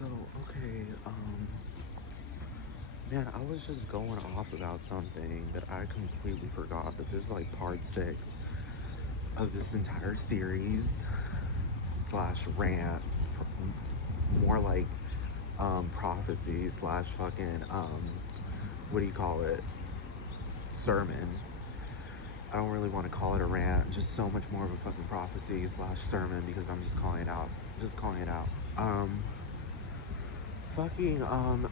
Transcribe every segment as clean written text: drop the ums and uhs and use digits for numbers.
So, okay, man, I was just going off about something that I completely forgot, but this is like part six of this entire series slash rant, more like prophecy slash fucking what do you call it? Sermon. I don't really want to call it a rant, just so much more of a fucking prophecy slash sermon because I'm just calling it out. Just calling it out. Um,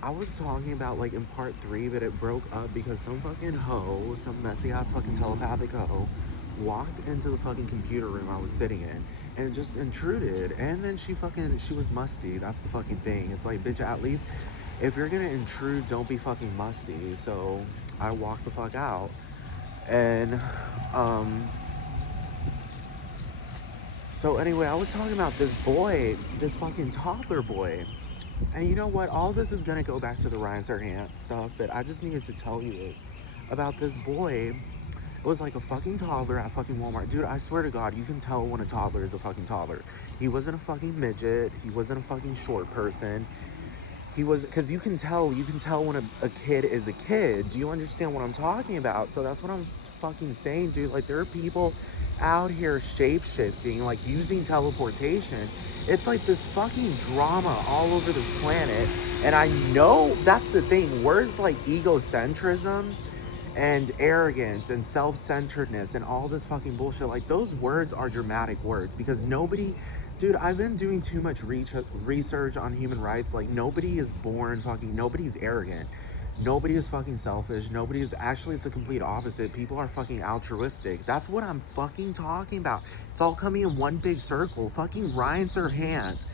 I was talking about like in part three, but it broke up because some fucking hoe, some messy ass fucking telepathic hoe, walked into the fucking computer room I was sitting in and just intruded. And then she was musty. That's the fucking thing. It's like, bitch, at least if you're gonna intrude, don't be fucking musty. So I walked the fuck out. And, um, so anyway, I was talking about this boy, this fucking toddler boy. And you know what? All this is gonna go back to the Ryan Serhant stuff, but I just needed to tell you this about this boy. It was like a fucking toddler at fucking Walmart. Dude, I swear to God, you can tell when a toddler is a fucking toddler. He wasn't a fucking midget. He wasn't a fucking short person. He was, because you can tell when a kid is a kid. Do you understand what I'm talking about? So that's what I'm fucking saying, dude. Like, there are people out here shape-shifting, like using teleportation. It's like this fucking drama all over this planet. And I know that's the thing. Words like egocentrism and arrogance and self-centeredness and all this fucking bullshit, like those words are dramatic words because nobody, dude, I've been doing too much research on human rights. Like, nobody is born fucking, nobody's arrogant, nobody is fucking selfish, nobody is, actually it's the complete opposite. People are fucking altruistic. That's what I'm fucking talking about. It's all coming in one big circle. Fucking Ryan Serhant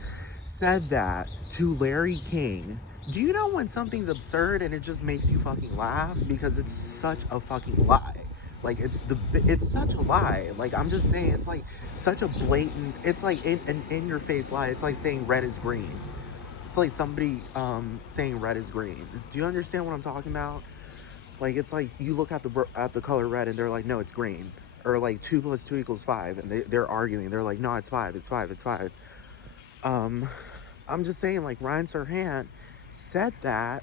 said that to Larry King. Do you know when something's absurd and it just makes you fucking laugh? Because it's such a fucking lie. Like, it's such a lie. Like, I'm just saying, it's like such a blatant, it's like in your face lie. It's like saying red is green. It's like somebody saying red is green. Do you understand what I'm talking about? Like, it's like you look at the color red and they're like, no, it's green. Or like 2 + 2 = 5, and they're arguing. They're like, no, it's 5, it's 5, it's 5. I'm just saying, like, Ryan Serhant said that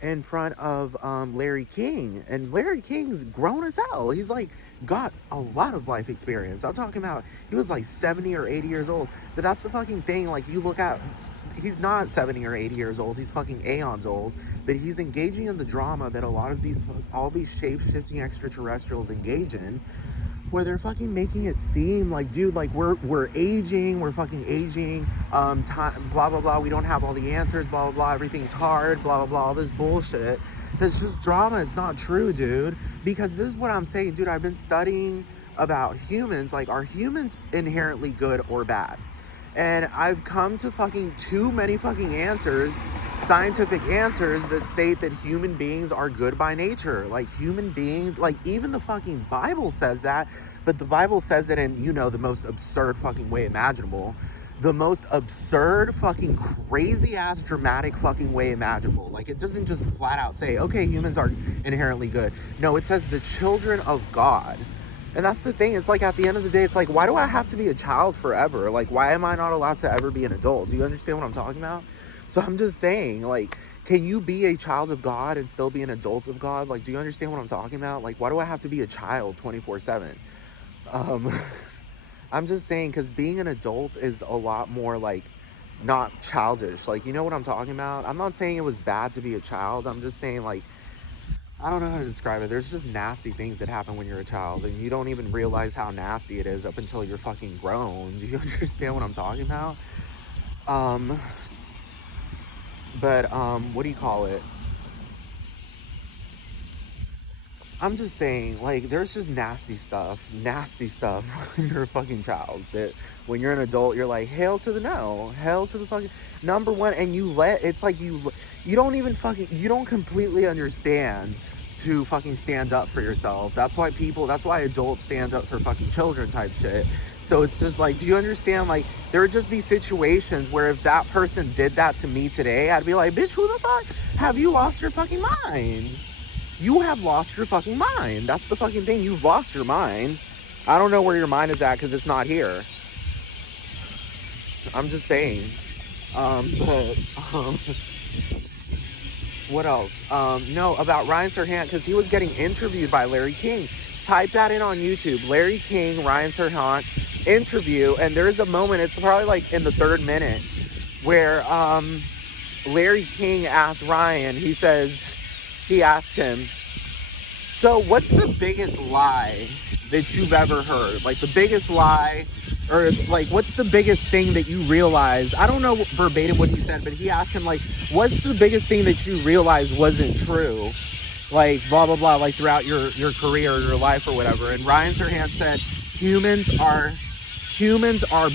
in front of Larry King, and Larry King's grown as hell. He's like got a lot of life experience. I'm talking about he was like 70 or 80 years old. But that's the fucking thing. Like, you look at, he's not 70 or 80 years old. He's fucking aeons old. But he's engaging in the drama that a lot of all these shape-shifting extraterrestrials engage in, where they're fucking making it seem like, dude, like we're aging, we're fucking aging, time, blah blah blah, we don't have all the answers, blah blah blah, everything's hard, blah blah blah, all this bullshit. That's just drama. It's not true, dude. Because this is what I'm saying, dude. I've been studying about humans. Like, are humans inherently good or bad? And I've come to fucking too many fucking answers, scientific answers, that state that human beings are good by nature. Like, human beings, like, even the fucking Bible says that, but the Bible says it in, the most absurd fucking way imaginable. The most absurd fucking crazy ass dramatic fucking way imaginable. Like, it doesn't just flat out say, okay, humans are inherently good. No, it says the children of God. And that's the thing. It's like, at the end of the day, it's like, why do I have to be a child forever? Like, why am I not allowed to ever be an adult? Do you understand what I'm talking about? So I'm just saying, like, can you be a child of God and still be an adult of God? Like, do you understand what I'm talking about? Like, why do I have to be a child 24/7? I'm just saying, because being an adult is a lot more, like, not childish. Like, you know what I'm talking about? I'm not saying it was bad to be a child. I'm just saying, like, I don't know how to describe it. There's just nasty things that happen when you're a child, and you don't even realize how nasty it is up until you're fucking grown. Do you understand what I'm talking about? Um, what do you call it? I'm just saying, like, there's just nasty stuff when you're a fucking child, that when you're an adult, you're like, hail to the no, hail to the fucking number one, and it's like you don't completely understand to fucking stand up for yourself. That's why adults stand up for fucking children type shit. So it's just like, do you understand? Like, there would just be situations where if that person did that to me today, I'd be like, bitch, who the fuck? Have you lost your fucking mind? You have lost your fucking mind. That's the fucking thing. You've lost your mind. I don't know where your mind is at because it's not here. I'm just saying. But what else? No, about Ryan Serhant, because he was getting interviewed by Larry King. Type that in on YouTube. Larry King, Ryan Serhant interview, and there's a moment, it's probably like in the 3rd minute, where Larry King asked Ryan, he asked him, so what's the biggest lie that you've ever heard? Like the biggest lie, or like what's the biggest thing that you realized? I don't know verbatim what he said, but he asked him like, what's the biggest thing that you realized wasn't true? Like blah, blah, blah, like throughout your career or your life or whatever. And Ryan Serhant said, humans are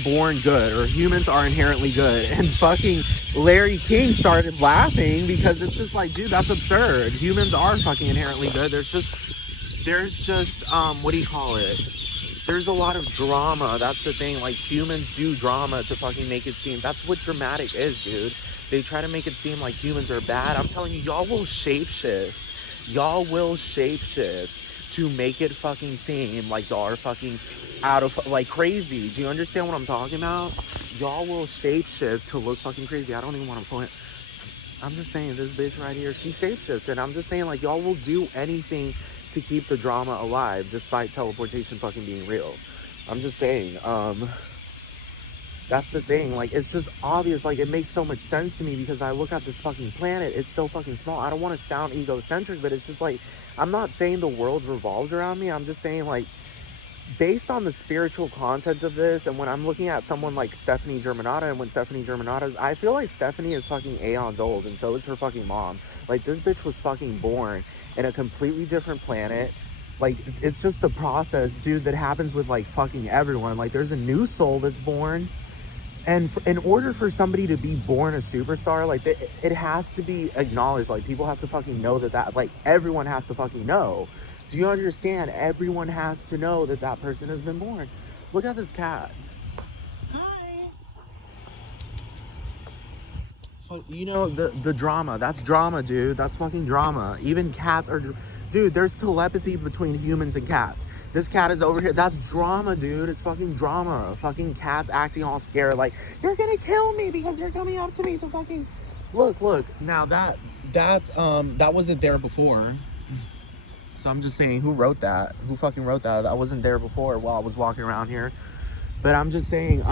born good, or humans are inherently good. And fucking Larry King started laughing because it's just like, dude, that's absurd. Humans are fucking inherently good. There's just what do you call it? There's a lot of drama. That's the thing. Like, humans do drama to fucking make it seem, that's what dramatic is, dude. They try to make it seem like humans are bad. I'm telling you, y'all will shapeshift. Y'all will shapeshift to make it fucking seem like y'all are fucking out of, like, crazy. Do you understand what I'm talking about? Y'all will shapeshift to look fucking crazy. I don't even want to point. I'm just saying, this bitch right here, she shapeshifted. I'm just saying, like, y'all will do anything to keep the drama alive despite teleportation fucking being real. I'm just saying, that's the thing. Like, it's just obvious. Like, it makes so much sense to me because I look at this fucking planet. It's so fucking small. I don't want to sound egocentric, but it's just like, I'm not saying the world revolves around me. I'm just saying, like, based on the spiritual content of this, and when I'm looking at someone like Stephanie Germanotta, and when Stephanie Germanotta, I feel like Stephanie is fucking aeons old, and so is her fucking mom. Like, this bitch was fucking born in a completely different planet. Like, it's just a process, dude, that happens with, like, fucking everyone. Like, there's a new soul that's born, and in order for somebody to be born a superstar, like, it has to be acknowledged. Like, people have to fucking know that, like, everyone has to fucking know. Do you understand? Everyone has to know that person has been born. Look at this cat. Hi. You know, the drama. That's drama, dude. That's fucking drama. Even cats are... Dude, there's telepathy between humans and cats. This cat is over here. That's drama, dude. It's fucking drama. Fucking cats acting all scared. Like, you're gonna kill me because you're coming up to me. So fucking... Look. Now that wasn't there before. So I'm just saying, who wrote that? Who fucking wrote that? That wasn't there before while I was walking around here. But I'm just saying,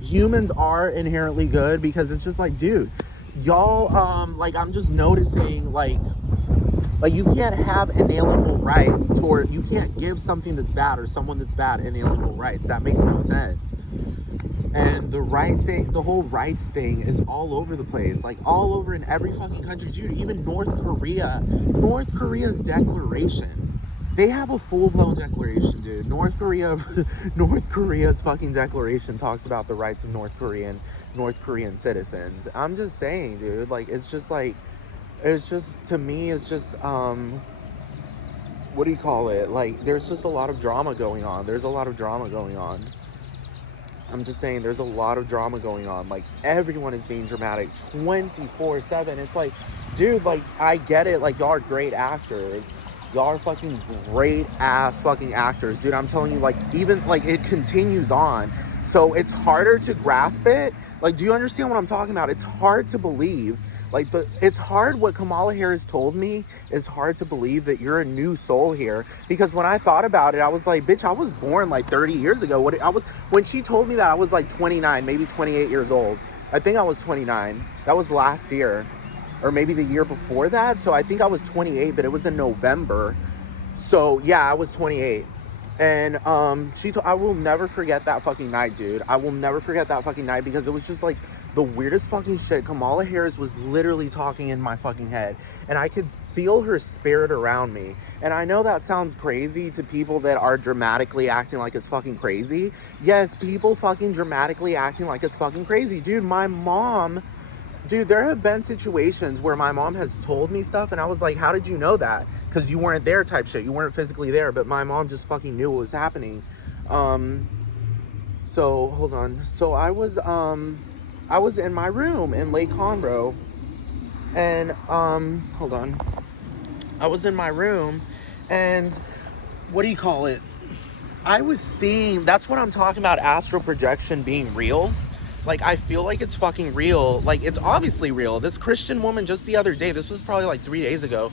humans are inherently good because it's just like, dude, y'all, like, I'm just noticing, like you can't have inalienable rights toward, you can't give something that's bad or someone that's bad inalienable rights. That makes no sense. And the right thing, the whole rights thing is all over the place. Like, all over in every fucking country. Dude, even North Korea's declaration. They have a full-blown declaration, dude. North Korea's fucking declaration talks about the rights of North Korean citizens. I'm just saying, dude, like, it's just like, it's just, to me, it's just, what do you call it? Like, there's just a lot of drama going on. I'm just saying, there's a lot of drama going on. Like, everyone is being dramatic 24/7. It's like, dude, like, I get it. Like, y'all are great actors. Y'all are fucking great ass fucking actors. Dude, I'm telling you, like, even, like, it continues on. So it's harder to grasp it. Like, do you understand what I'm talking about? It's hard to believe. Like, it's hard. What Kamala Harris told me is hard to believe, that you're a new soul here. Because when I thought about it, I was like, bitch, I was born like 30 years ago. When she told me that, I was like 29, maybe 28 years old. I think I was 29. That was last year, or maybe the year before that. So I think I was 28, but it was in November. So yeah, I was 28. And I will never forget that fucking night, dude. I will never forget that fucking night, because it was just like the weirdest fucking shit. Kamala Harris was literally talking in my fucking head, and I could feel her spirit around me. And I know that sounds crazy to people that are dramatically acting like it's fucking crazy. Yes, people fucking dramatically acting like it's fucking crazy. Dude, my mom... Dude, there have been situations where my mom has told me stuff, and I was like, how did you know that? Because you weren't there type shit. You weren't physically there, but my mom just fucking knew what was happening. So, hold on. So, I was in my room in Lake Conroe, and, hold on. I was in my room, and, what do you call it? I was seeing, that's what I'm talking about, astral projection being real. Like, I feel like it's fucking real. Like, it's obviously real. This Christian woman just the other day, this was probably like 3 days ago,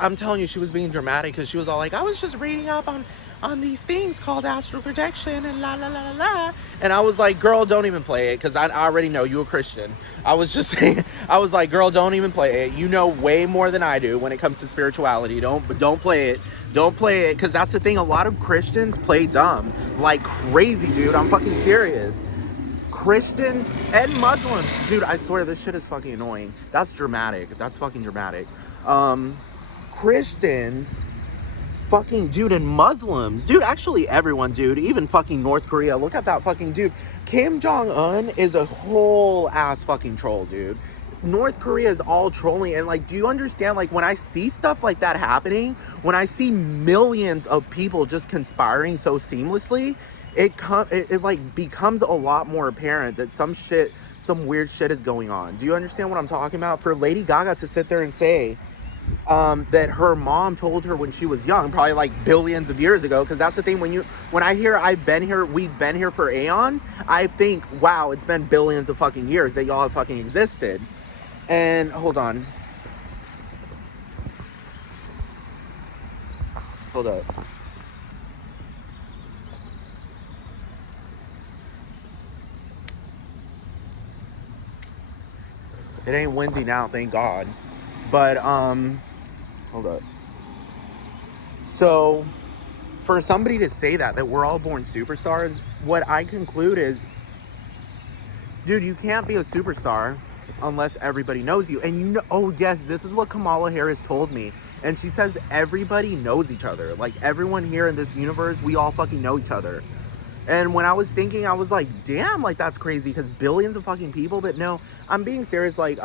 I'm telling you, she was being dramatic because she was all like, I was just reading up on these things called astral projection and la la la la la. And I was like, girl, don't even play it, because I already know you a Christian. I was just saying, I was like, girl, don't even play it. You know way more than I do when it comes to spirituality. Don't play it. Don't play it, because that's the thing. A lot of Christians play dumb like crazy, dude. I'm fucking serious. Christians and Muslims, dude, I swear this shit is fucking annoying. That's dramatic. That's fucking dramatic. Christians, fucking, dude, and Muslims, dude, actually everyone, dude, even fucking North Korea. Look at that fucking dude. Kim Jong-un is a whole ass fucking troll, dude. North Korea is all trolling. And like, do you understand, like, when I see stuff like that happening, when I see millions of people just conspiring so seamlessly, it like becomes a lot more apparent that some weird shit is going on. Do you understand what I'm talking about? For Lady Gaga to sit there and say that her mom told her when she was young, probably like billions of years ago, because that's the thing, when I hear we've been here for aeons, I think, wow, it's been billions of fucking years that y'all have fucking existed. And hold on. Hold up. It ain't windy now, thank God. But, hold up. So, for somebody to say that we're all born superstars, what I conclude is, dude, you can't be a superstar unless everybody knows you. And you know, oh yes, this is what Kamala Harris told me. And she says everybody knows each other. Like, everyone here in this universe, we all fucking know each other. And when I was thinking, I was like, damn, like, that's crazy, because billions of fucking people. But no, I'm being serious. Like,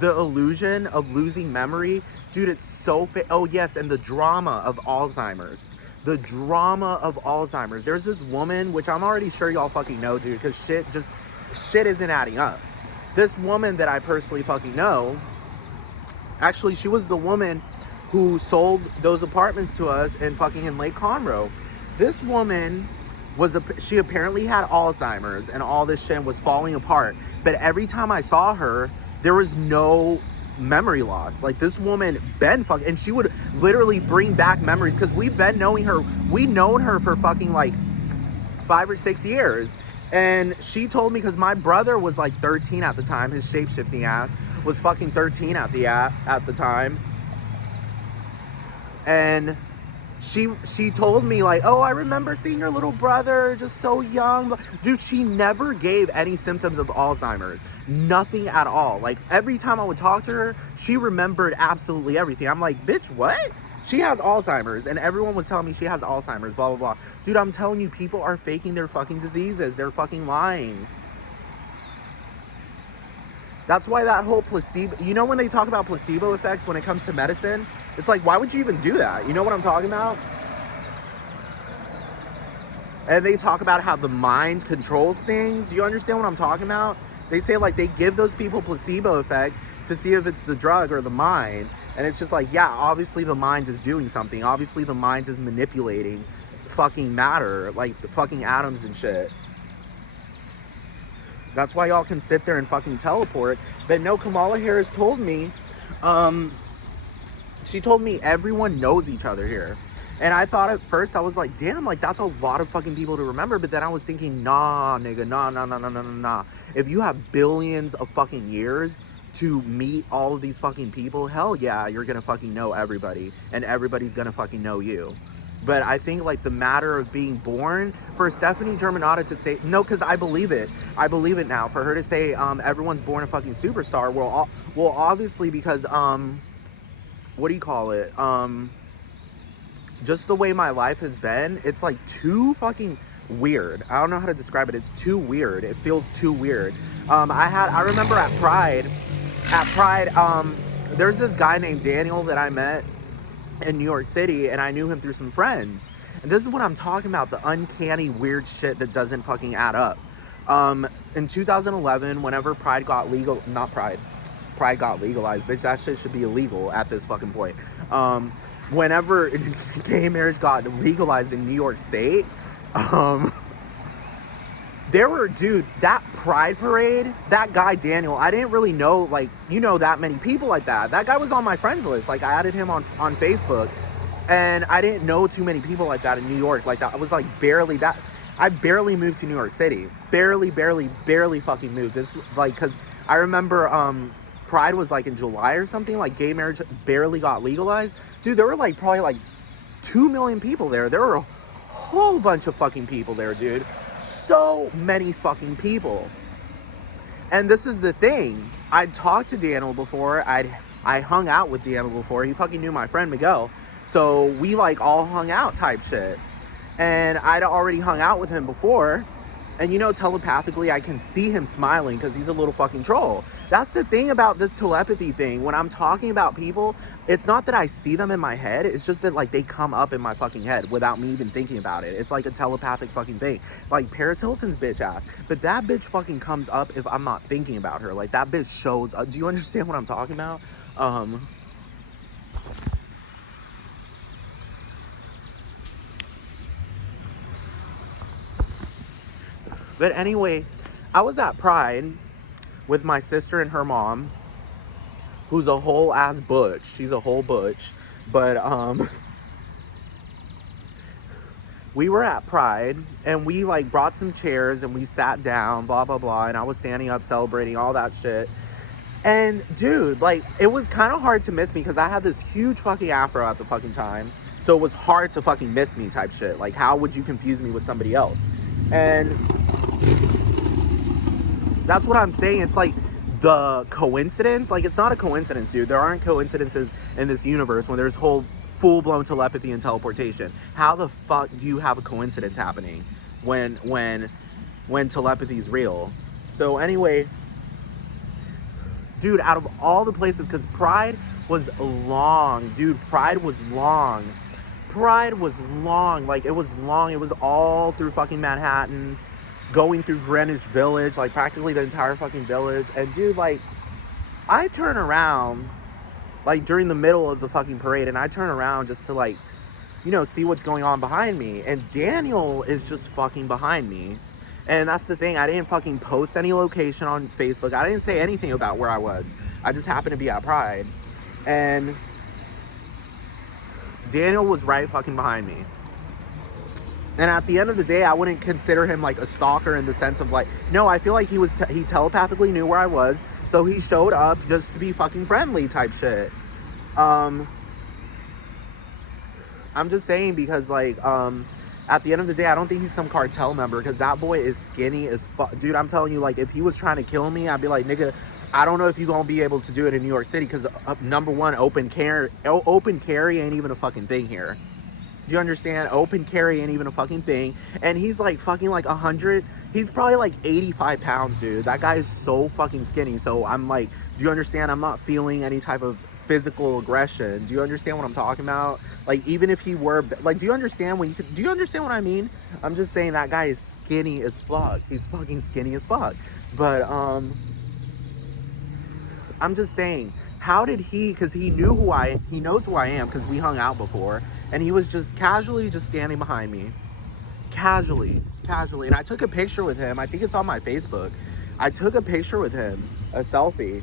the illusion of losing memory, dude, it's so oh yes, and the drama of Alzheimer's. The drama of Alzheimer's. There's this woman, which I'm already sure y'all fucking know, dude, because shit isn't adding up. This woman that I personally fucking know, actually, she was the woman who sold those apartments to us in Lake Conroe. This woman she apparently had Alzheimer's, and all this shit was falling apart. But every time I saw her, there was no memory loss. Like, this woman, and she would literally bring back memories, because we've been knowing her. We've known her for fucking like 5 or 6 years. And she told me, because my brother was like 13 at the time, his shape-shifting ass was fucking 13 at the time. And she told me, like, oh, I remember seeing your little brother just so young. Dude, she never gave any symptoms of Alzheimer's. Nothing at all. Like, every time I would talk to her, she remembered absolutely everything. I'm like, bitch, what? She has Alzheimer's, and everyone was telling me she has Alzheimer's, blah, blah, blah. Dude, I'm telling you, people are faking their fucking diseases. They're fucking lying. That's why that whole placebo, you know, when they talk about placebo effects when it comes to medicine, it's like, why would you even do that? You know what I'm talking about? And they talk about how the mind controls things. Do you understand what I'm talking about? They say, like, they give those people placebo effects to see if it's the drug or the mind. And it's just like, yeah, obviously the mind is doing something. Obviously the mind is manipulating fucking matter, like the fucking atoms and shit. That's why y'all can sit there and fucking teleport. But no, Kamala Harris told me, she told me everyone knows each other here. And I thought at first, I was like, damn, like, that's a lot of fucking people to remember. But then I was thinking, nah, nigga, nah. If you have billions of fucking years to meet all of these fucking people, hell yeah, you're gonna fucking know everybody. And everybody's gonna fucking know you. But I think, like, the matter of being born, for Stephanie Germanotta to say, no, because I believe it. I believe it now. For her to say, everyone's born a fucking superstar, well, obviously, because, what do you call it? Just the way my life has been, it's, like, too fucking weird. I don't know how to describe it. It's too weird. It feels too weird. I remember at Pride, there's this guy named Daniel that I met in New York City, and I knew him through some friends. And this is what I'm talking about, the uncanny weird shit that doesn't fucking add up. In 2011, whenever Pride got legalized, bitch, that shit should be illegal at this fucking point. Whenever gay marriage got legalized in New York State, There were, dude, that Pride Parade, that guy Daniel, I didn't really know, like, that many people like that. That guy was on my friends list. Like, I added him on Facebook, and I didn't know too many people like that in New York. Like, that I was like I barely moved to New York City. Barely fucking moved. It's like, because I remember Pride was like in July or something, like gay marriage barely got legalized. Dude, there were like probably like 2 million people there. There were a whole bunch of fucking people there, dude. So many fucking people. And this is the thing. I'd talked to Daniel before. I hung out with Daniel before. He fucking knew my friend Miguel. So we like all hung out type shit. And I'd already hung out with him before. And telepathically I can see him smiling because he's a little fucking troll. That's the thing about this telepathy thing. When I'm talking about people, it's not that I see them in my head. It's just that like they come up in my fucking head without me even thinking about it. It's like a telepathic fucking thing. Like Paris Hilton's bitch ass. But that bitch fucking comes up if I'm not thinking about her. Like that bitch shows up. Do you understand what I'm talking about? But anyway, I was at Pride with my sister and her mom, who's a whole ass butch. She's a whole butch. But we were at Pride and we like brought some chairs and we sat down, blah blah blah, and I was standing up celebrating all that shit. And dude, like it was kind of hard to miss me because I had this huge fucking afro at the fucking time. So it was hard to fucking miss me type shit. Like how would you confuse me with somebody else? And that's what I'm saying. It's like the coincidence. Like, it's not a coincidence, dude. There aren't coincidences in this universe when there's whole full-blown telepathy and teleportation. How the fuck do you have a coincidence happening when telepathy is real? So anyway, dude, out of all the places, because Pride was long. Dude, Pride was long. Pride was long. Like, it was long. It was all through fucking Manhattan, going through Greenwich Village, like practically the entire fucking village. And dude, like, I turn around like during the middle of the fucking parade, and I turn around just to like, see what's going on behind me, and Daniel is just fucking behind me. And that's the thing, I didn't fucking post any location on Facebook. I didn't say anything about where I was. I just happened to be at Pride, and Daniel was right fucking behind me. And at the end of the day, I wouldn't consider him like a stalker in the sense of like, no, I feel like he telepathically knew where I was, so he showed up just to be fucking friendly type shit. I'm just saying because like, at the end of the day, I don't think he's some cartel member, because that boy is skinny as fuck. Dude, I'm telling you, like, if he was trying to kill me, I'd be like, nigga, I don't know if you're gonna be able to do it in New York City, because number one, open carry ain't even a fucking thing here. Do you understand? Open carry ain't even a fucking thing. And he's like fucking like 100. He's probably like 85 pounds, dude. That guy is so fucking skinny. So I'm like, do you understand? I'm not feeling any type of physical aggression. Do you understand what I'm talking about? Like, even if he were, like, do you understand what I mean? I'm just saying that guy is skinny as fuck. He's fucking skinny as fuck. But, I'm just saying, how did because he knows who I am, because we hung out before, and he was just casually just standing behind me. Casually. And I took a picture with him. I think it's on my Facebook. I took a picture with him, a selfie.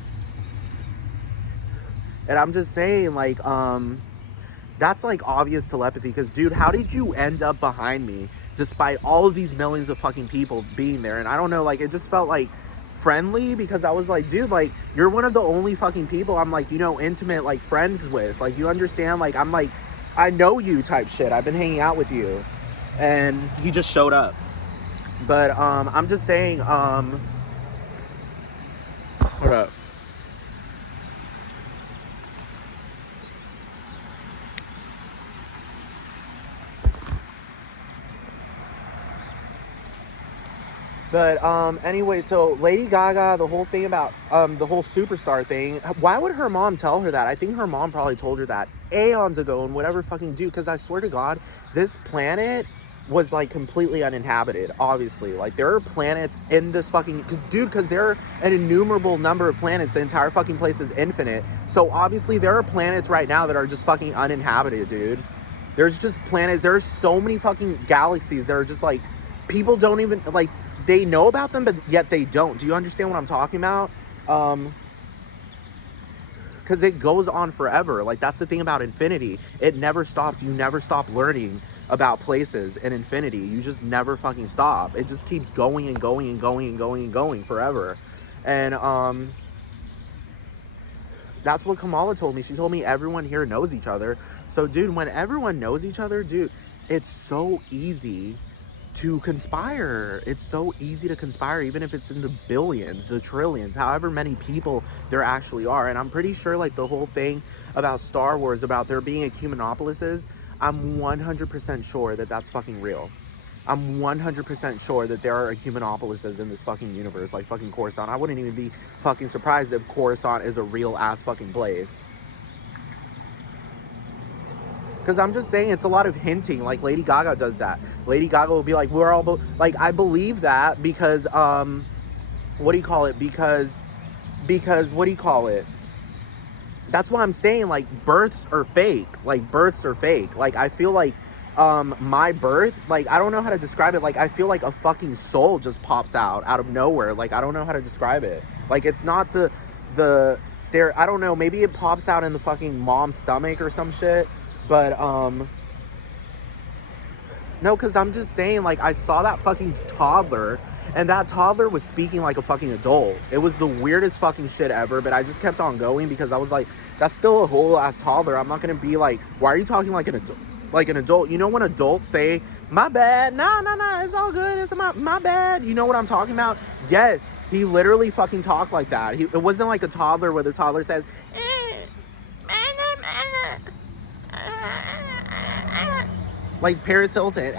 And I'm just saying, like, that's like obvious telepathy, because dude, how did you end up behind me despite all of these millions of fucking people being there? And I don't know, like, it just felt like friendly, because I was like, dude, like, you're one of the only fucking people I'm like, intimate, like, friends with. Like, you understand? Like, I'm like, I know you type shit. I've been hanging out with you. And he just showed up. But I'm just saying, hold up. But anyway, so Lady Gaga, the whole thing about the whole superstar thing, why would her mom tell her that? I think her mom probably told her that aeons ago and whatever fucking dude, because I swear to God, this planet was like completely uninhabited, obviously. Like, there are planets in this fucking, because there are an innumerable number of planets. The entire fucking place is infinite. So obviously there are planets right now that are just fucking uninhabited, dude. There's just planets, there's so many fucking galaxies that are just like, people don't even, like, they know about them, but yet they don't. Do you understand what I'm talking about? Because it goes on forever. Like, that's the thing about infinity. It never stops. You never stop learning about places in infinity. You just never fucking stop. It just keeps going and going and going and going and going forever. And that's what Kamala told me. She told me everyone here knows each other. So, dude, when everyone knows each other, dude, it's so easy to conspire. It's so easy to conspire, even if it's in the billions, the trillions, however many people there actually are. And I'm pretty sure, like, the whole thing about Star Wars, about there being ecumenopolises, I'm 100% sure that that's fucking real. I'm 100% sure that there are ecumenopolises in this fucking universe, like fucking Coruscant. I wouldn't even be fucking surprised if Coruscant is a real ass fucking place. Because I'm just saying, it's a lot of hinting. Like, Lady Gaga does that. Lady Gaga will be like, we're all... Like, I believe that because, what do you call it? Because, what do you call it? That's why I'm saying, like, births are fake. Like, births are fake. Like, I feel like, my birth, like, I don't know how to describe it. Like, I feel like a fucking soul just pops out of nowhere. Like, I don't know how to describe it. Like, it's not the I don't know. Maybe it pops out in the fucking mom's stomach or some shit. But, no, because I'm just saying, like, I saw that fucking toddler, and that toddler was speaking like a fucking adult. It was the weirdest fucking shit ever, but I just kept on going because I was like, that's still a whole ass toddler. I'm not gonna be like, why are you talking like an adult? Like an adult? You know when adults say, my bad, no, it's all good, it's my bad. You know what I'm talking about? Yes, he literally fucking talked like that. It wasn't like a toddler where the toddler says, like Paris Hilton.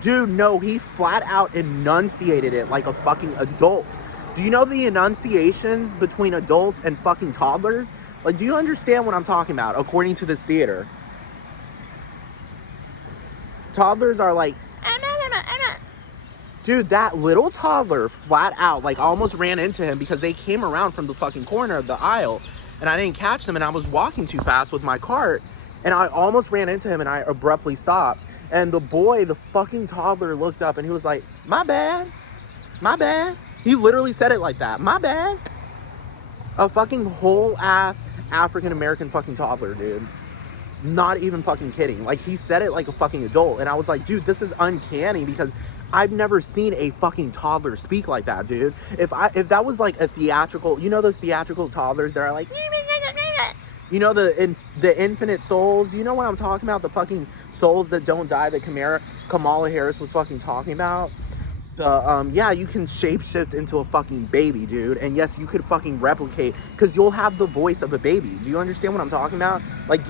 Dude, no, he flat out enunciated it like a fucking adult. Do you know the enunciations between adults and fucking toddlers? Like, do you understand what I'm talking about, according to this theater? Toddlers are like... Dude, that little toddler flat out, like, almost ran into him because they came around from the fucking corner of the aisle and I didn't catch them and I was walking too fast with my cart and I almost ran into him and I abruptly stopped. And the boy, the fucking toddler, looked up and he was like, my bad. He literally said it like that. My bad. A fucking whole ass African-American fucking toddler, dude. Not even fucking kidding. Like, he said it like a fucking adult. And I was like, dude, this is uncanny because I've never seen a fucking toddler speak like that, dude. If that was like a theatrical, you know those theatrical toddlers that are like, you know, the infinite souls, you know what I'm talking about? The fucking souls that don't die that Kamala Harris was fucking talking about. Yeah, you can shapeshift into a fucking baby, dude. And yes, you could fucking replicate, because you'll have the voice of a baby. Do you understand what I'm talking about? Like,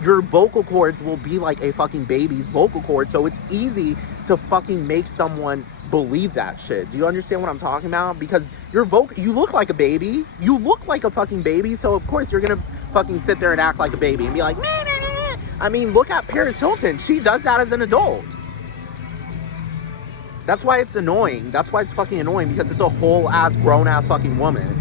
your vocal cords will be like a fucking baby's vocal cords, so it's easy to fucking make someone believe that shit. Do you understand what I'm talking about? Because you look like a baby. You look like a fucking baby, so of course you're gonna fucking sit there and act like a baby and be like, meh, meh, meh. I mean, look at Paris Hilton. She does that as an adult. That's why it's annoying. That's why it's fucking annoying, because it's a whole ass grown ass fucking woman.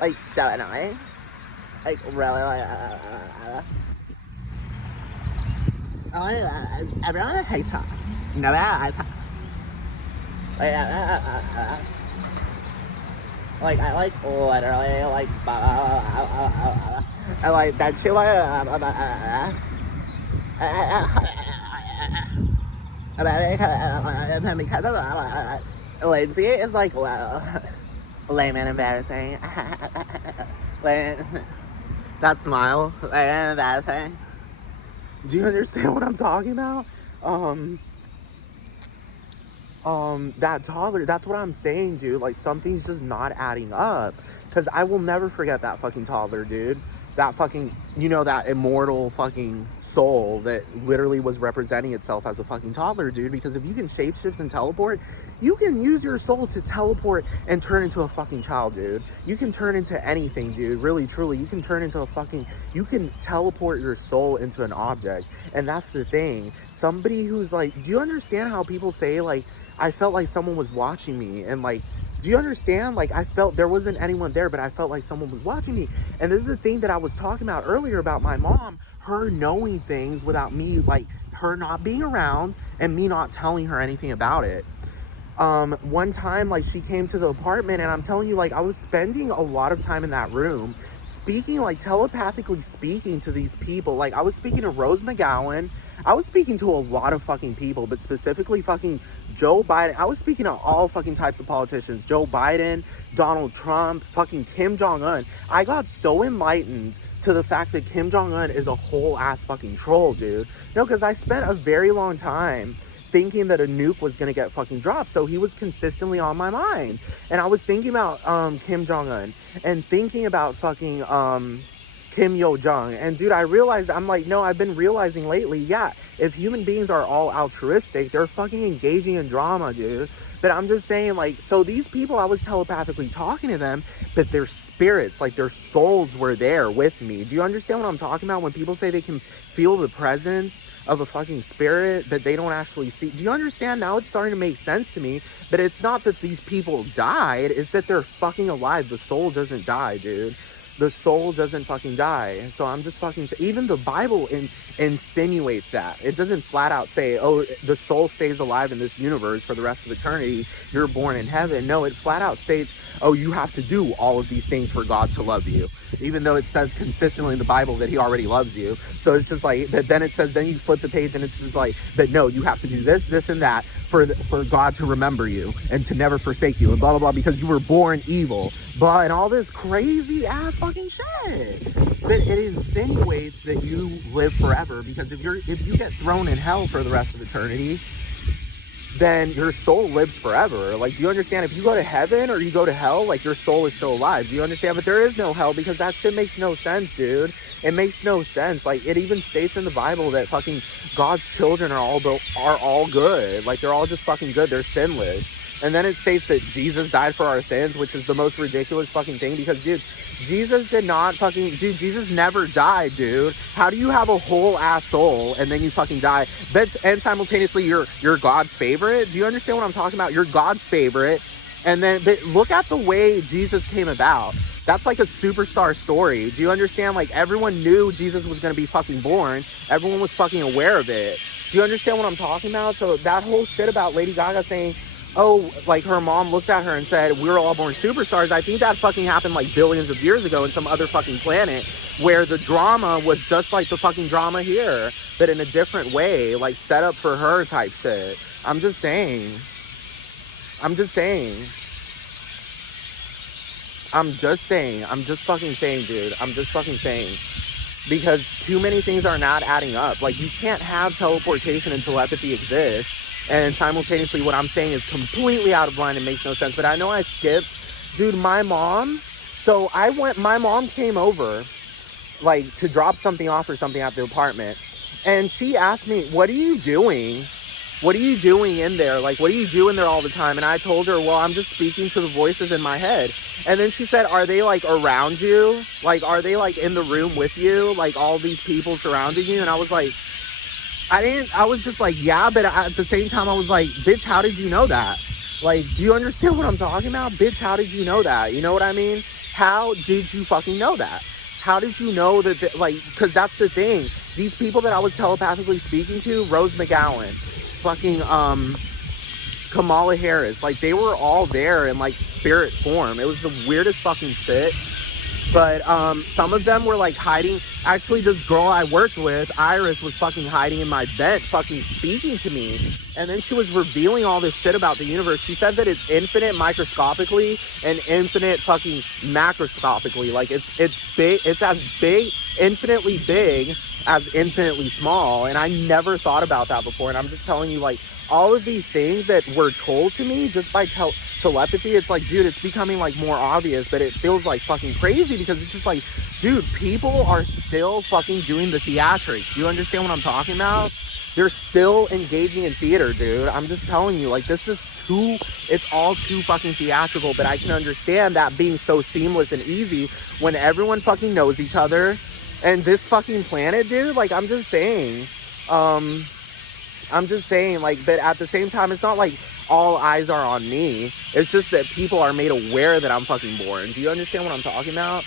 Like, so annoying. Like, really, everyone hates her. No, I like, I like literally like I like that she like because Lindsay is like, well, lame and embarrassing. That smile, embarrassing. Do you understand what I'm talking about? That toddler, that's what I'm saying, dude. Like, something's just not adding up. Because I will never forget that fucking toddler, dude. that fucking, you know, that immortal fucking soul that literally was representing itself as a fucking toddler, dude. Because if you can shapeshift and teleport, you can use your soul to teleport and turn into a fucking child, dude. You can turn into anything, dude. Really, truly, you can turn into a fucking, you can teleport your soul into an object. And that's the thing. Somebody who's like, do you understand how people say, like, I felt like someone was watching me, and like, do you understand? Like, I felt there wasn't anyone there, but I felt like someone was watching me. And this is the thing that I was talking about earlier about my mom, her knowing things without me, like, her not being around and me not telling her anything about it. One time, like, she came to the apartment, and I'm telling you, like, I was spending a lot of time in that room speaking, like, telepathically speaking to these people. Like, I was speaking to Rose McGowan. I was speaking to a lot of fucking people, but specifically fucking Joe Biden. I was speaking to all fucking types of politicians. Joe Biden, Donald Trump, fucking Kim Jong-un. I got so enlightened to the fact that Kim Jong-un is a whole ass fucking troll, dude. No, because I spent a very long time thinking that a nuke was gonna get fucking dropped, so he was consistently on my mind. And I was thinking about Kim Jong-un and thinking about fucking Kim Yo-jong. And dude, I realized, I'm like, no, I've been realizing lately, yeah, if human beings are all altruistic, they're fucking engaging in drama, dude. But I'm just saying, like, so these people, I was telepathically talking to them, but their spirits, like their souls were there with me. Do you understand what I'm talking about when people say they can feel the presence of a fucking spirit, but they don't actually see? Do you understand? Now it's starting to make sense to me. But it's not that these people died, it's that they're fucking alive. The soul doesn't die, dude. The soul doesn't fucking die. So I'm just fucking, even the Bible insinuates that. It doesn't flat out say, oh, the soul stays alive in this universe for the rest of eternity, you're born in heaven. No, it flat out states, oh, you have to do all of these things for God to love you. Even though it says consistently in the Bible that he already loves you. So it's just like, but then it says, then you flip the page and it's just like, but no, you have to do this, this, and that for God to remember you and to never forsake you and blah, blah, blah, because you wlah born evil, blah, and all this crazy ass fucking shit. That it insinuates that you live forever, because if you get thrown in hell for the rest of eternity, then your soul lives forever. Like, do you understand? If you go to heaven or you go to hell, like, your soul is still alive. Do you understand? But there is no hell, because that shit makes no sense, dude. It makes no sense. Like, it even states in the Bible that fucking God's children are all good. Like, they're all just fucking good. They're sinless. And then it states that Jesus died for our sins, which is the most ridiculous fucking thing, because, dude, Jesus did not fucking, dude, Jesus never died, dude. How do you have a whole ass soul and then you fucking die? But, and simultaneously you're God's favorite? Do you understand what I'm talking about? You're God's favorite. And then, but look at the way Jesus came about. That's like a superstar story. Do you understand? Like, everyone knew Jesus was going to be fucking born. Everyone was fucking aware of it. Do you understand what I'm talking about? So that whole shit about Lady Gaga saying, oh, like, her mom looked at her and said, we're all born superstars. I think that fucking happened like billions of years ago in some other fucking planet, where the drama was just like the fucking drama here, but in a different way, like set up for her type shit. I'm just saying, I'm just fucking saying, dude. I'm just fucking saying. Because too many things are not adding up. Like, you can't have teleportation and telepathy exist, and simultaneously what I'm saying is completely out of line and makes no sense. But I know I skipped. Dude, my mom came over, like, to drop something off or something at the apartment. And she asked me, what are you doing? What are you doing in there? Like, what are you doing there all the time? And I told her, well, I'm just speaking to the voices in my head. And then she said, are they, like, around you? Like, are they, like, in the room with you? Like, all these people surrounding you? And I was like, I was just like, yeah, but at the same time, I was like, bitch, how did you know that? Like, do you understand what I'm talking about? Bitch, how did you know that? You know what I mean? How did you fucking know that? How did you know that, like, because that's the thing. These people that I was telepathically speaking to, Rose McGowan, fucking, Kamala Harris, like, they were all there in, like, spirit form. It was the weirdest fucking shit. But some of them were, like, hiding. Actually, this girl I worked with, Iris, was fucking hiding in my vent, fucking speaking to me. And then she was revealing all this shit about the universe. She said that it's infinite microscopically and infinite fucking macroscopically. Like, it's big, it's as big, infinitely big as infinitely small. And I never thought about that before. And I'm just telling you, like, all of these things that were told to me just by telepathy, it's like, dude, it's becoming like more obvious, but it feels like fucking crazy because it's just like, dude, people are still fucking doing the theatrics. You understand what I'm talking about? They're still engaging in theater, dude. I'm just telling you, like, it's all too fucking theatrical, but I can understand that being so seamless and easy when everyone fucking knows each other. And this fucking planet, dude, like, I'm just saying, like, but at the same time, it's not like all eyes are on me. It's just that people are made aware that I'm fucking boring. Do you understand what I'm talking about?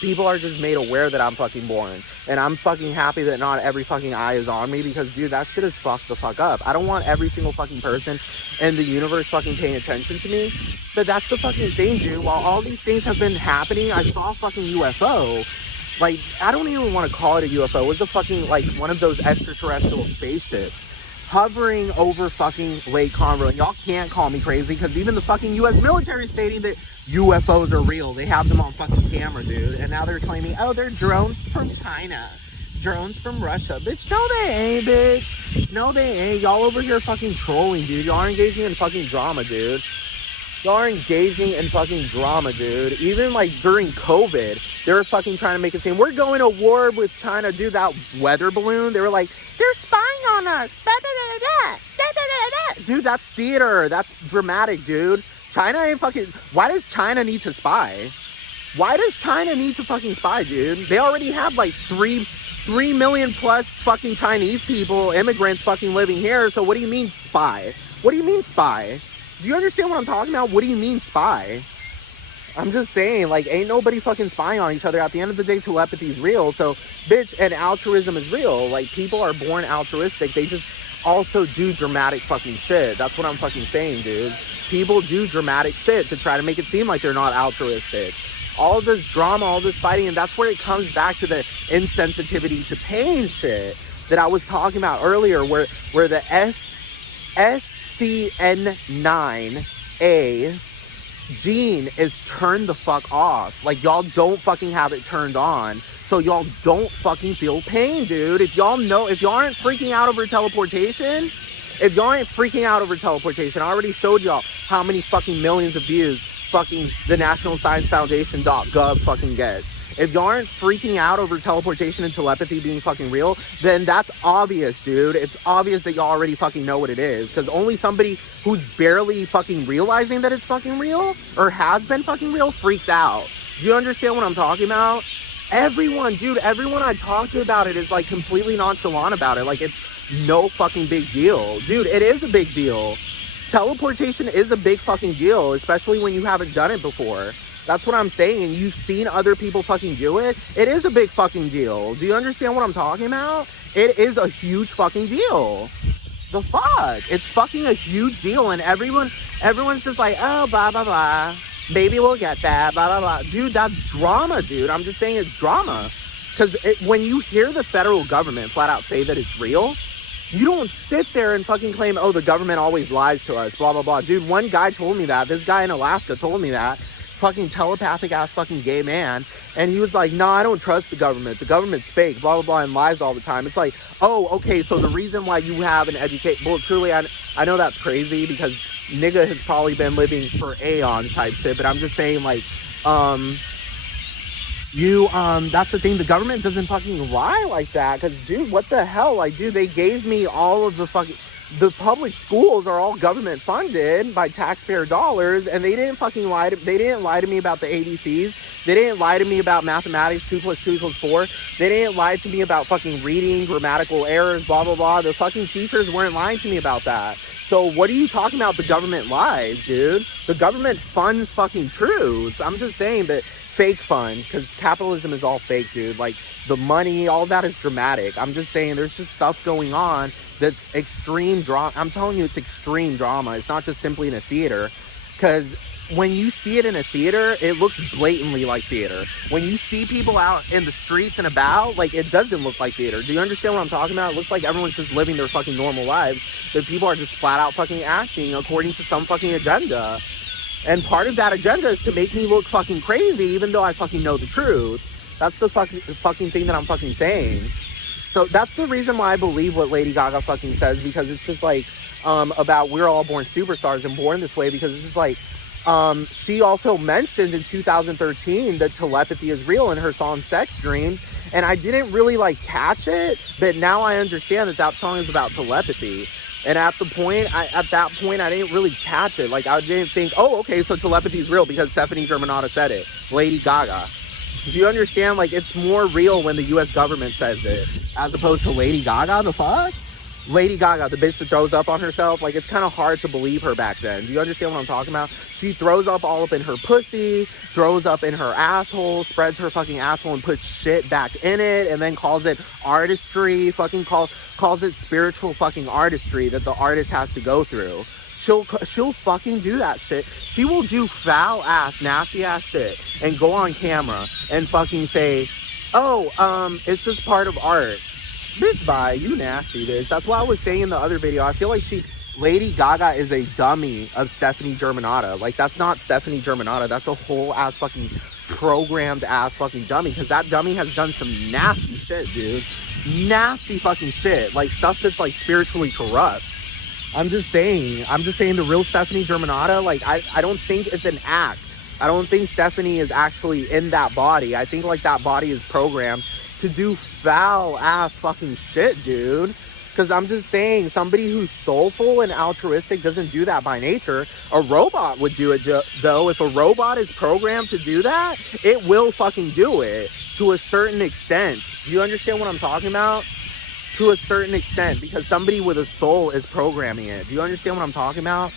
People are just made aware that I'm fucking boring. And I'm fucking happy that not every fucking eye is on me because, dude, that shit is fucked the fuck up. I don't want every single fucking person in the universe fucking paying attention to me. But that's the fucking thing, dude. While all these things have been happening, I saw a fucking UFO. Like, I don't even want to call it a UFO. It was a fucking, like, one of those extraterrestrial spaceships hovering over fucking Lake Conroe. And y'all can't call me crazy because even the fucking U.S. military is stating that UFOs are real. They have them on fucking camera, dude. And now they're claiming, oh, they're drones from China. Drones from Russia. Bitch, no they ain't, bitch. No they ain't. Y'all over here fucking trolling, dude. Y'all are engaging in fucking drama, dude. Y'all are engaging in fucking drama, dude. Even, like, during COVID, they were fucking trying to make it seem, we're going to war with China. Dude, that weather balloon, they were like, they're spying on us. Da, da, da, da, da, da, da, da. Dude, that's theater. That's dramatic, dude. China ain't fucking... Why does China need to spy? Why does China need to fucking spy, dude? They already have, like, 3 million plus fucking Chinese people, immigrants fucking living here. So what do you mean spy? What do you mean spy? Do you understand what I'm talking about? What do you mean spy? I'm just saying, like, ain't nobody fucking spying on each other. At the end of the day, telepathy is real. So, bitch, and altruism is real. Like, people are born altruistic. They just also do dramatic fucking shit. That's what I'm fucking saying, dude. People do dramatic shit to try to make it seem like they're not altruistic. All this drama, all this fighting, and that's where it comes back to the insensitivity to pain shit that I was talking about earlier, where the SCN9A gene is turned the fuck off. Like, y'all don't fucking have it turned on, so y'all don't fucking feel pain, dude. If y'all aren't freaking out over teleportation, I already showed y'all how many fucking millions of views fucking the National Science Foundation.gov fucking gets. If y'all aren't freaking out over teleportation and telepathy being fucking real, then that's obvious, dude. It's obvious that y'all already fucking know what it is. Because only somebody who's barely fucking realizing that it's fucking real, or has been fucking real, freaks out. Do you understand what I'm talking about? Everyone I talk to about it is, like, completely nonchalant about it. Like, it's no fucking big deal. Dude, it is a big deal. Teleportation is a big fucking deal, especially when you haven't done it before. That's what I'm saying. You've seen other people fucking do it. It is a big fucking deal. Do you understand what I'm talking about? It is a huge fucking deal. The fuck? It's fucking a huge deal, and everyone's just like, oh, blah, blah, blah. Maybe we'll get that, blah, blah, blah. Dude, that's drama, dude. I'm just saying it's drama. Because when you hear the federal government flat out say that it's real, you don't sit there and fucking claim, oh, the government always lies to us, blah, blah, blah. Dude, one guy told me that. This guy in Alaska told me that. Fucking telepathic ass fucking gay man. And he was like, nah, I don't trust the government. The government's fake, blah, blah, blah, and lies all the time. It's like, oh, okay, so the reason why you have an well, truly, I know that's crazy because nigga has probably been living for aeons type shit, but I'm just saying, like, that's the thing, the government doesn't fucking lie like that, because, dude, what the hell? Like, dude, they gave me all of the public schools are all government funded by taxpayer dollars, and they didn't fucking lie to me about the ABCs. They didn't lie to me about mathematics, 2 + 2 = 4. They didn't lie to me about fucking reading, grammatical errors, blah, blah, blah. The fucking teachers weren't lying to me about that. So what are you talking about? The government lies, dude. The government funds fucking truths. I'm just saying that fake funds, because capitalism is all fake, dude. Like, the money, all that is dramatic. I'm just saying there's just stuff going on that's extreme drama. I'm telling you, it's extreme drama. It's not just simply in a theater, because when you see it in a theater, it looks blatantly like theater. When you see people out in the streets and about, like, it doesn't look like theater. Do you understand what I'm talking about? It looks like everyone's just living their fucking normal lives, but people are just flat out fucking acting according to some fucking agenda. And part of that agenda is to make me look fucking crazy, even though I fucking know the truth. That's the fucking thing that I'm fucking saying. So that's the reason why I believe what Lady Gaga fucking says, because it's just like, about we're all born superstars and born this way, because it's just like, she also mentioned in 2013 that telepathy is real in her song Sex Dreams, and I didn't really like catch it, but now I understand that that song is about telepathy. And at that point, I didn't really catch it. Like, I didn't think, oh, okay, so telepathy is real because Stephanie Germanotta said it. Lady Gaga. Do you understand? Like, it's more real when the U.S. government says it, as opposed to Lady Gaga. The fuck? Lady Gaga, the bitch that throws up on herself. Like, it's kind of hard to believe her back then. Do you understand what I'm talking about? She throws up all up in her pussy, throws up in her asshole, spreads her fucking asshole and puts shit back in it, and then calls it artistry, fucking calls it spiritual fucking artistry that the artist has to go through. She'll fucking do that shit. She will do foul ass, nasty ass shit and go on camera and fucking say, oh, it's just part of art. Bitch, bye, you nasty bitch. That's what I was saying in the other video. I feel like Lady Gaga is a dummy of Stephanie Germanotta. Like, that's not Stephanie Germanotta. That's a whole ass fucking programmed ass fucking dummy, because that dummy has done some nasty shit, dude. Nasty fucking shit. Like, stuff that's like spiritually corrupt. I'm just saying the real Stephanie Germanotta, like, I don't think it's an act. I don't think Stephanie is actually in that body. I think, like, that body is programmed to do foul ass fucking shit, dude. Because I'm just saying, somebody who's soulful and altruistic doesn't do that by nature. A robot would do it, though. If a robot is programmed to do that, it will fucking do it to a certain extent. Do you understand what I'm talking about? To a certain extent, because somebody with a soul is programming it. Do you understand what I'm talking about?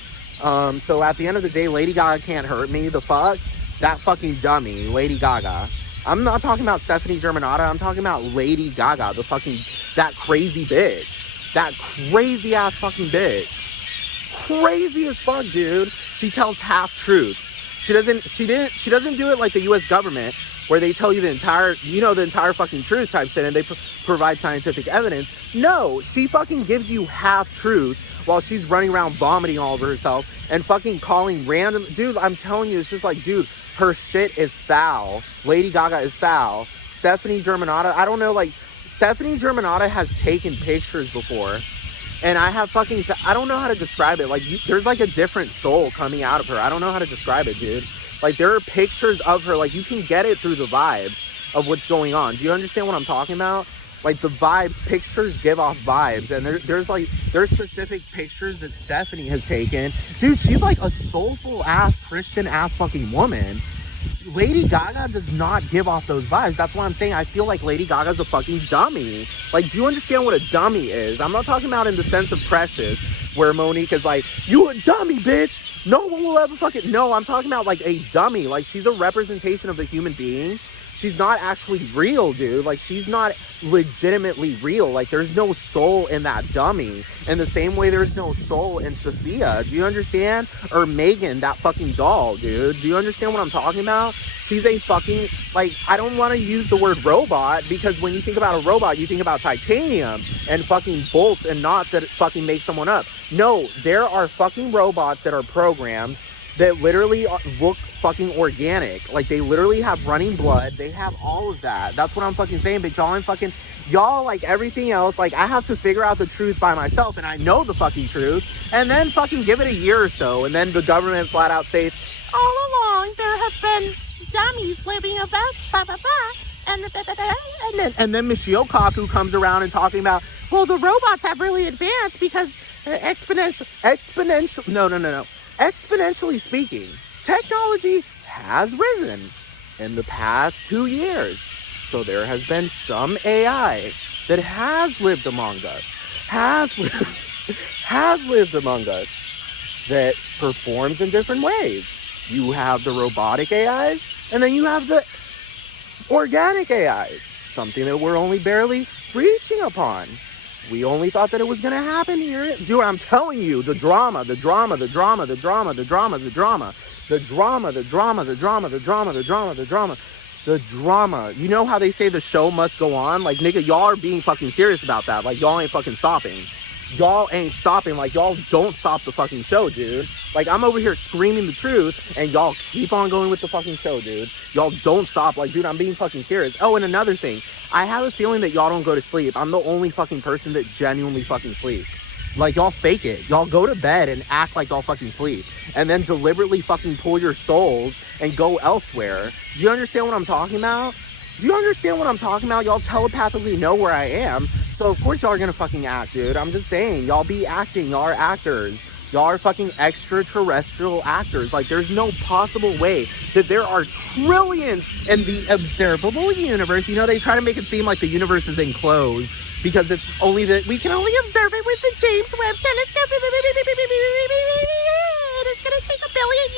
So at the end of the day, Lady Gaga can't hurt me. The fuck? That fucking dummy, Lady Gaga. I'm not talking about Stephanie Germanotta. I'm talking about Lady Gaga, that crazy bitch. That crazy ass fucking bitch. Crazy as fuck, dude. She tells half truths. She doesn't do it like the US government, where they tell you the entire fucking truth type shit, and they provide scientific evidence. No, she fucking gives you half truths while she's running around vomiting all over herself and fucking calling random, dude, I'm telling you, it's just like, dude, her shit is foul. Lady Gaga is foul. Stephanie Germanotta, I don't know, like, Stephanie Germanotta has taken pictures before, and I don't know how to describe it. Like, there's like a different soul coming out of her. I don't know how to describe it, dude. Like, there are pictures of her, like, you can get it through the vibes of what's going on. Do you understand what I'm talking about? Like, the vibes, pictures give off vibes, and there's specific pictures that Stephanie has taken. Dude, she's like a soulful ass, Christian ass fucking woman. Lady Gaga does not give off those vibes. That's why I'm saying I feel like Lady Gaga's a fucking dummy. Like, do you understand what a dummy is? I'm not talking about in the sense of Precious, where Monique is like, you a dummy, bitch. No one will ever fucking... No, I'm talking about, like, a dummy. Like, she's a representation of the human being. She's not actually real, dude. Like, she's not legitimately real. Like, there's no soul in that dummy. In the same way there's no soul in Sophia. Do you understand? Or Megan, that fucking doll, dude. Do you understand what I'm talking about? She's a fucking... Like, I don't want to use the word robot, because when you think about a robot, you think about titanium and fucking bolts and knots that fucking make someone up. No, there are fucking robots that are programmed that literally look fucking organic. Like, they literally have running blood. They have all of that. That's what I'm fucking saying. But y'all, like everything else, like, I have to figure out the truth by myself, and I know the fucking truth, and then fucking give it a year or so, and then the government flat out states, all along there have been dummies living about blah blah blah, and then Michio Kaku comes around and talking about, well, the robots have really advanced because exponentially speaking, technology has risen in the past 2 years. So there has been some AI that has lived among us, that performs in different ways. You have the robotic AIs, and then you have the organic AIs, something that we're only barely reaching upon. We only thought that it was going to happen here. Dude, I'm telling you, the drama. You know how they say the show must go on? Like, nigga, y'all are being fucking serious about that. Like, y'all ain't fucking stopping. y'all ain't stopping. Like, y'all don't stop the fucking show, dude. Like, I'm over here screaming the truth, and y'all keep on going with the fucking show, dude. Y'all don't stop. Like, dude, I'm being fucking serious. Oh, and another thing. I have a feeling that y'all don't go to sleep. I'm the only fucking person that genuinely fucking sleeps. Like, y'all fake it. Y'all go to bed and act like y'all fucking sleep. And then deliberately fucking pull your souls and go elsewhere. Do you understand what I'm talking about? Do you understand what I'm talking about? Y'all telepathically know where I am. So, of course, y'all are gonna fucking act, dude. I'm just saying. Y'all be acting. Y'all are actors. Y'all are fucking extraterrestrial actors. Like, there's no possible way that there are trillions in the observable universe. You know, they try to make it seem like the universe is enclosed because it's only that we can only observe it with the James Webb telescope. And it's gonna take 1 billion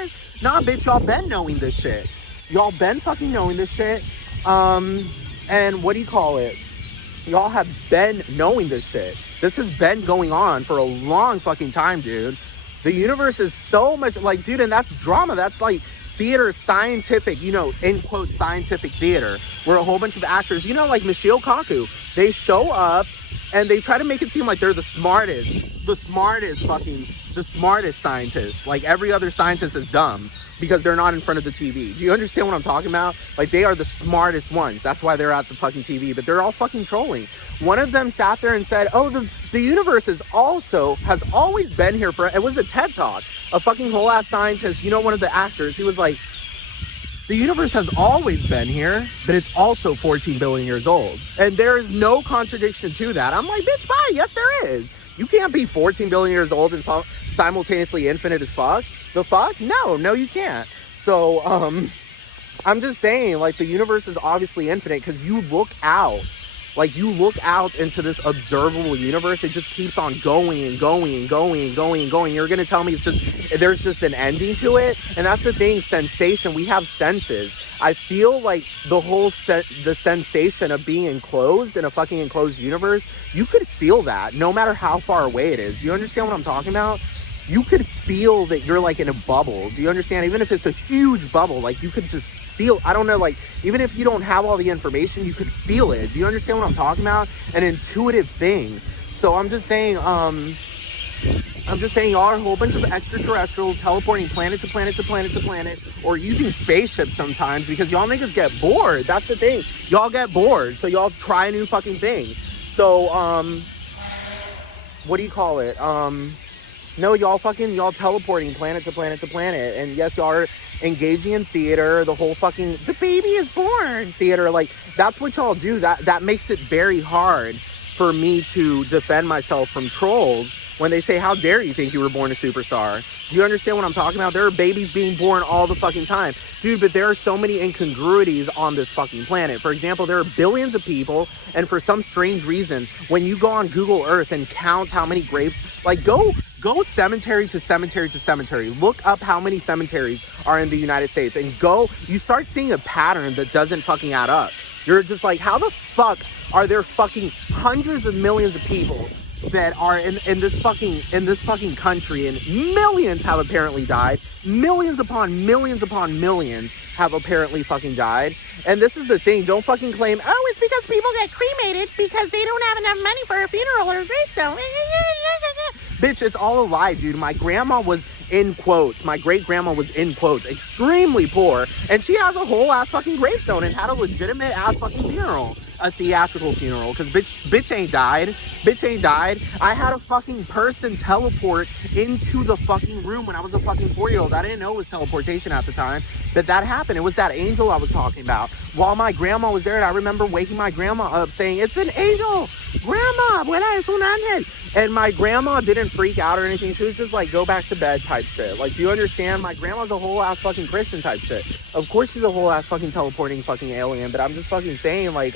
years. Nah, bitch, y'all been knowing this shit. Y'all been fucking knowing this shit. And what do you call it? Y'all have been knowing this shit. This has been going on for a long fucking time, dude. The universe is so much, like, dude, and that's drama. That's like theater, scientific, you know, in quote, scientific theater, where a whole bunch of actors, you know, like Michio Kaku, they show up and they try to make it seem like they're the smartest scientist. Like, every other scientist is dumb because they're not in front of the TV. Do you understand what I'm talking about? Like, they are the smartest ones. That's why they're at the fucking TV, but they're all fucking trolling. One of them sat there and said, oh, the universe has always been here for, it was a TED Talk. A fucking whole ass scientist, you know, one of the actors, he was like, the universe has always been here, but it's also 14 billion years old. And there is no contradiction to that. I'm like, bitch, bye. Yes, there is. You can't be 14 billion years old and simultaneously infinite as fuck. The fuck? No, you can't. So, I'm just saying, like, the universe is obviously infinite because you look out into this observable universe. It just keeps on going and going and going and going and going. You're gonna tell me there's just an ending to it? And that's the thing, sensation. We have senses. I feel like the sensation of being enclosed in a fucking enclosed universe, you could feel that no matter how far away it is. You understand what I'm talking about? You could feel that you're like in a bubble. Do you understand? Even if it's a huge bubble, like, you could just feel, I don't know, like, even if you don't have all the information, you could feel it. Do you understand what I'm talking about? An intuitive thing. So I'm just saying y'all are a whole bunch of extraterrestrials teleporting planet to planet to planet to planet, or using spaceships sometimes because y'all niggas get bored. That's the thing. Y'all get bored, so y'all try new fucking things. So, what do you call it? No, y'all teleporting planet to planet to planet. And yes, y'all are engaging in theater, the whole fucking, the baby is born theater. Like, that's what y'all do. That makes it very hard for me to defend myself from trolls when they say, how dare you think you were born a superstar? Do you understand what I'm talking about? There are babies being born all the fucking time. Dude, but there are so many incongruities on this fucking planet. For example, there are billions of people, and for some strange reason, when you go on Google Earth and count how many graves, like, go cemetery to cemetery to cemetery. Look up how many cemeteries are in the United States, and you start seeing a pattern that doesn't fucking add up. You're just like, how the fuck are there fucking hundreds of millions of people that are in this fucking country, and millions have apparently died. Millions upon millions upon millions have apparently fucking died. And this is the thing, don't fucking claim, oh, it's because people get cremated because they don't have enough money for a funeral or a gravestone. Bitch, it's all a lie, dude. My grandma was, in quotes, my great-grandma was, in quotes, extremely poor, and she has a whole ass fucking gravestone and had a legitimate ass fucking funeral. A theatrical funeral, because bitch ain't died. Bitch ain't died. I had a fucking person teleport into the fucking room when I was a fucking 4-year-old. I didn't know it was teleportation at the time, but that happened. It was that angel I was talking about. While my grandma was there, and I remember waking my grandma up saying, it's an angel! Grandma, abuela, es un ángel! And my grandma didn't freak out or anything. She was just like, go back to bed type shit. Like, do you understand? My grandma's a whole ass fucking Christian type shit. Of course she's a whole ass fucking teleporting fucking alien, but I'm just fucking saying, like,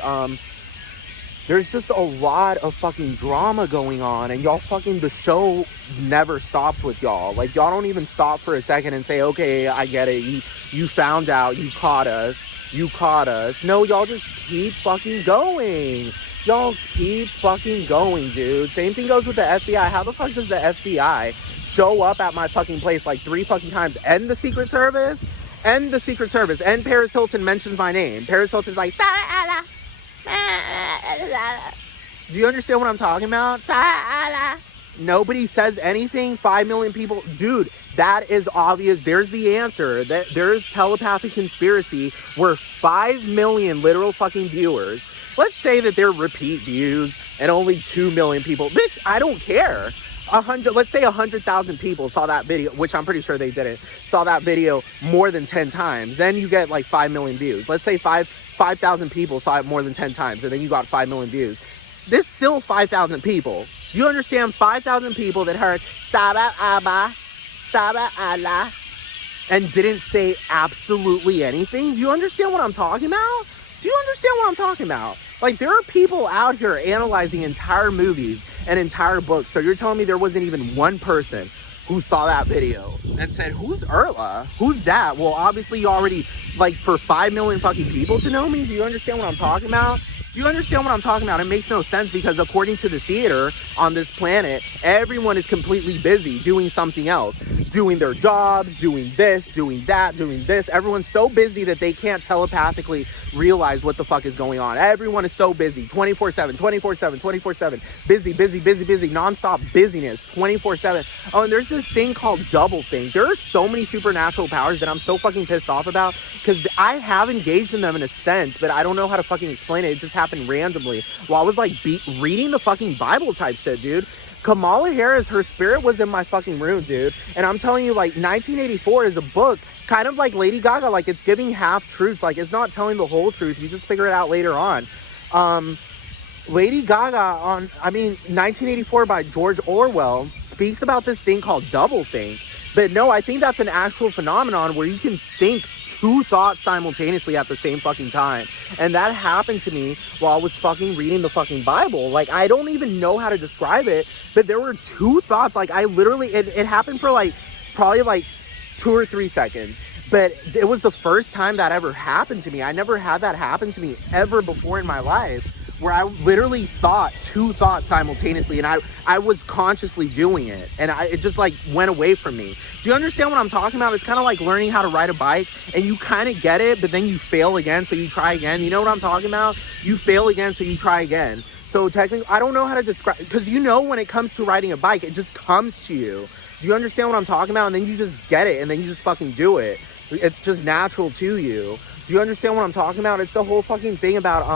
there's just a lot of fucking drama going on, and y'all fucking, the show never stops with y'all. Like, y'all don't even stop for a second and say, okay, I get it. You found out. You caught us. No, y'all just keep fucking going. Y'all keep fucking going, dude. Same thing goes with the FBI. How the fuck does the FBI show up at my fucking place like 3 fucking times? And the Secret Service? And Paris Hilton mentions my name. Paris Hilton's like, Do you understand what I'm talking about? Nobody says anything. 5 million people. Dude, that is obvious. There's the answer. There's telepathic conspiracy where 5 million literal fucking viewers. Let's say that they're repeat views and only 2 million people. Bitch, I don't care. Let's say 100,000 people saw that video, which I'm pretty sure they didn't, saw that video more than 10 times. Then you get like 5 million views. Let's say 5,000 people saw it more than 10 times, and then you got 5 million views. This still 5,000 people. Do you understand? 5,000 people that heard Saba Abba, Saba Allah, and didn't say absolutely anything. Do you understand what I'm talking about? Do you understand what I'm talking about? Like, there are people out here analyzing entire movies and entire books. So you're telling me there wasn't even one person who saw that video and said, who's Erla? Who's that? Well, obviously you already, like, for 5 million fucking people to know me. Do you understand what I'm talking about? Do you understand what I'm talking about? It makes no sense because according to the theater on this planet, everyone is completely busy doing something else, doing their jobs, doing this, doing that, doing this. Everyone's so busy that they can't telepathically realize what the fuck is going on. Everyone is so busy, 24/7, 24/7, 24/7, busy, busy, busy, busy, nonstop busyness, 24/7. Oh, and there's this thing called double think. There are so many supernatural powers that I'm so fucking pissed off about because I have engaged in them in a sense, but I don't know how to fucking explain it. It just happened randomly while I was like reading the fucking Bible type shit, dude. Kamala Harris, her spirit was in my fucking room, dude. And I'm telling you, like, 1984 is a book kind of like Lady Gaga. Like, it's giving half truths. Like, it's not telling the whole truth. You just figure it out later on. Lady Gaga 1984 by George Orwell speaks about this thing called doublethink. But no, I think that's an actual phenomenon where you can think 2 thoughts simultaneously at the same fucking time. And that happened to me while I was fucking reading the fucking Bible. Like, I don't even know how to describe it, but there were 2 thoughts. Like, I literally, it happened for like, probably like 2 or 3 seconds. But it was the first time that ever happened to me. I never had that happen to me ever before in my life, where I literally thought 2 thoughts simultaneously, and I was consciously doing it, and it just like went away from me. Do you understand what I'm talking about? It's kind of like learning how to ride a bike, and you kind of get it, but then you fail again, so you try again. You know what I'm talking about? You fail again, so you try again. So technically, I don't know how to describe, because you know when it comes to riding a bike, it just comes to you. Do you understand what I'm talking about? And then you just get it, and then you just fucking do it. It's just natural to you. Do you understand what I'm talking about? It's the whole fucking thing about,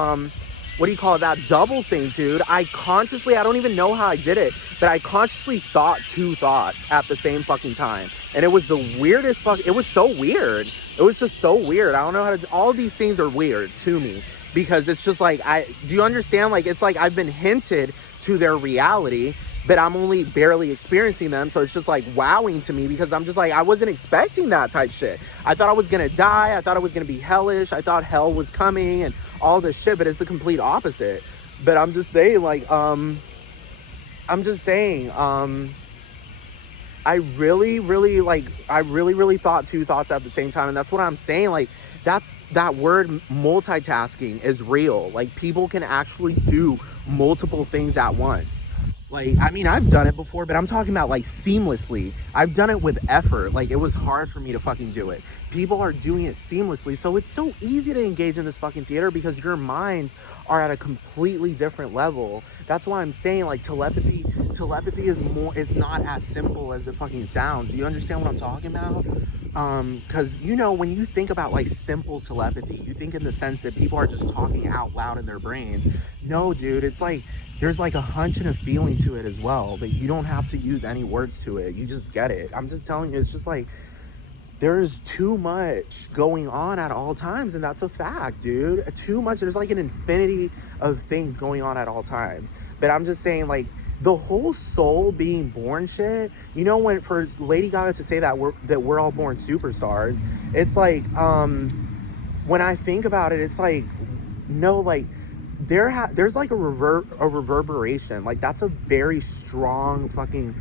what do you call it? That double thing, dude. I don't even know how I did it, but I consciously thought 2 thoughts at the same fucking time. And it was the weirdest it was so weird. It was just so weird. I don't know how to, all of these things are weird to me because it's just like, do you understand? Like, it's like I've been hinted to their reality, but I'm only barely experiencing them. So it's just like wowing to me because I'm just like, I wasn't expecting that type shit. I thought I was going to die. I thought it was going to be hellish. I thought hell was coming and all this shit, but it's the complete opposite. But I'm just saying, like, I really, really thought 2 thoughts at the same time. And that's what I'm saying. Like, that word multitasking is real. Like, people can actually do multiple things at once. Like, I mean, I've done it before, but I'm talking about like seamlessly. I've done it with effort. Like, it was hard for me to fucking do it. People are doing it seamlessly. So it's so easy to engage in this fucking theater because your minds are at a completely different level. That's why I'm saying, like, telepathy is not as simple as it fucking sounds. Do you understand what I'm talking about? Because, you know, when you think about like simple telepathy, you think in the sense that people are just talking out loud in their brains. No, dude, it's like there's like a hunch and a feeling to it as well, but you don't have to use any words to it. You just get it. I'm just telling you, it's just like there is too much going on at all times, and that's a fact, dude. Too much. There's like an infinity of things going on at all times. But I'm just saying, like, the whole soul being born shit, you know, when for Lady Gaga to say that we're all born superstars, it's like, when I think about it, it's like, no, like, there's like a reverberation. Like, that's a very strong fucking